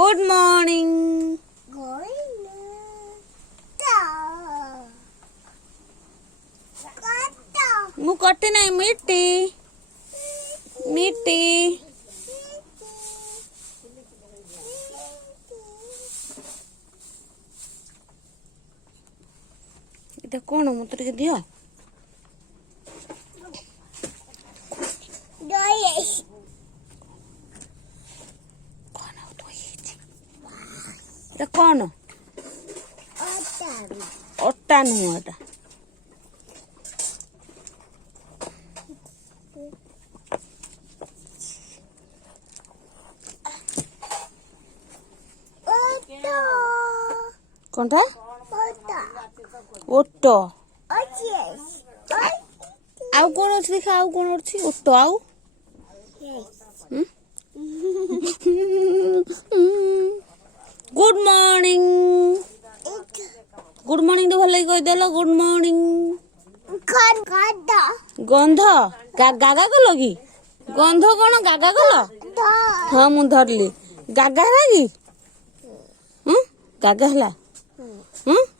Good morning. मु कटे नहीं मिट्टी मिट्टी इटा कौन मत दियो कौन अट्टा नुह एटा कौनटा ओटो आउ कौन अच्छी देखा आउ कौन अच्छी ओटो आउ गुड मॉर्निंग गुड मॉर्निंग तो भल कहीदेल गुड मॉर्निंग गंध गागा कल कि गंध कौन गागा कल हाँ मु धरली गागा है कि गागा है